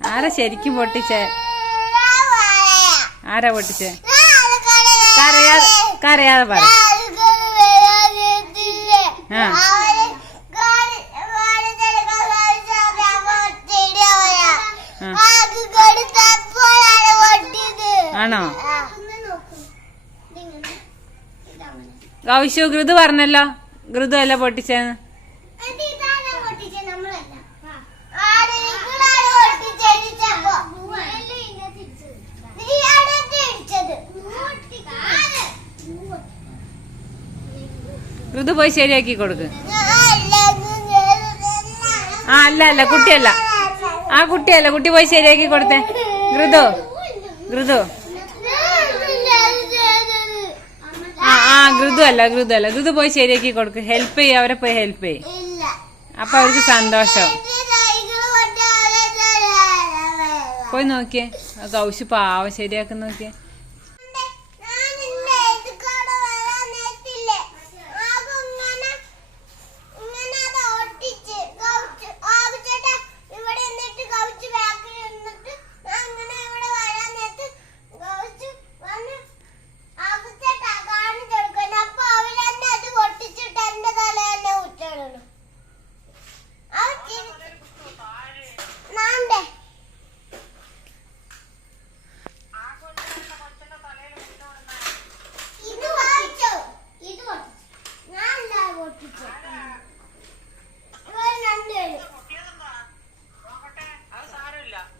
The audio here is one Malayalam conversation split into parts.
ആരാ ശരിക്കും പൊട്ടിച്ചേ? ആരാ പൊട്ടിച്ചേ? കരയാതെ കരയാതെ പറ. ആണോ? കൗശു ഘൃതു പറഞ്ഞല്ലോ. ഘൃതു അല്ല പൊട്ടിച്ചേന്ന്. ഋതു പോയി ശരിയാക്കി കൊടുക്ക്. ആ അല്ല അല്ല കുട്ടിയല്ല. ആ കുട്ടിയല്ല കുട്ടി പോയി ശരിയാക്കി കൊടുത്തേ. ഋതു ഘൃതു ആ ആ ഘൃതു അല്ല ഘൃതു അല്ല ഘൃതു പോയി ശരിയാക്കി കൊടുക്ക്. ഹെൽപ്പ് ചെയ്യ അവരെ പോയി ഹെൽപ്പ് ചെയ്യ. അപ്പൊ അവർക്ക് സന്തോഷം. പോയി നോക്കിയേ. കൗശു പാവ ശരിയാക്കുന്ന നോക്കിയേ.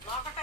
logo a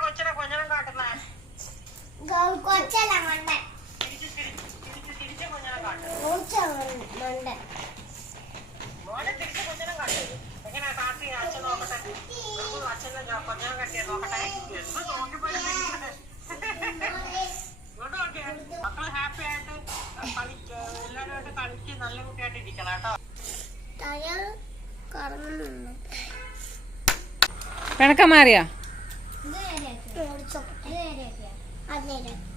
കൊച്ചിനെ കൊഞ്ഞനം കാട്ടുന്നേ? കൊച്ചല്ല മണ്ടൻ. കാട്ട്. ഗൗച്ച മണ്ടൻ. എല്ലാവരുമായിട്ട് കളിച്ച് നല്ല കുട്ടിയായിട്ട് ഇരിക്കണം കേട്ടോ പിണക്കം മാറിയാ. അത് നേരെയാക്കി.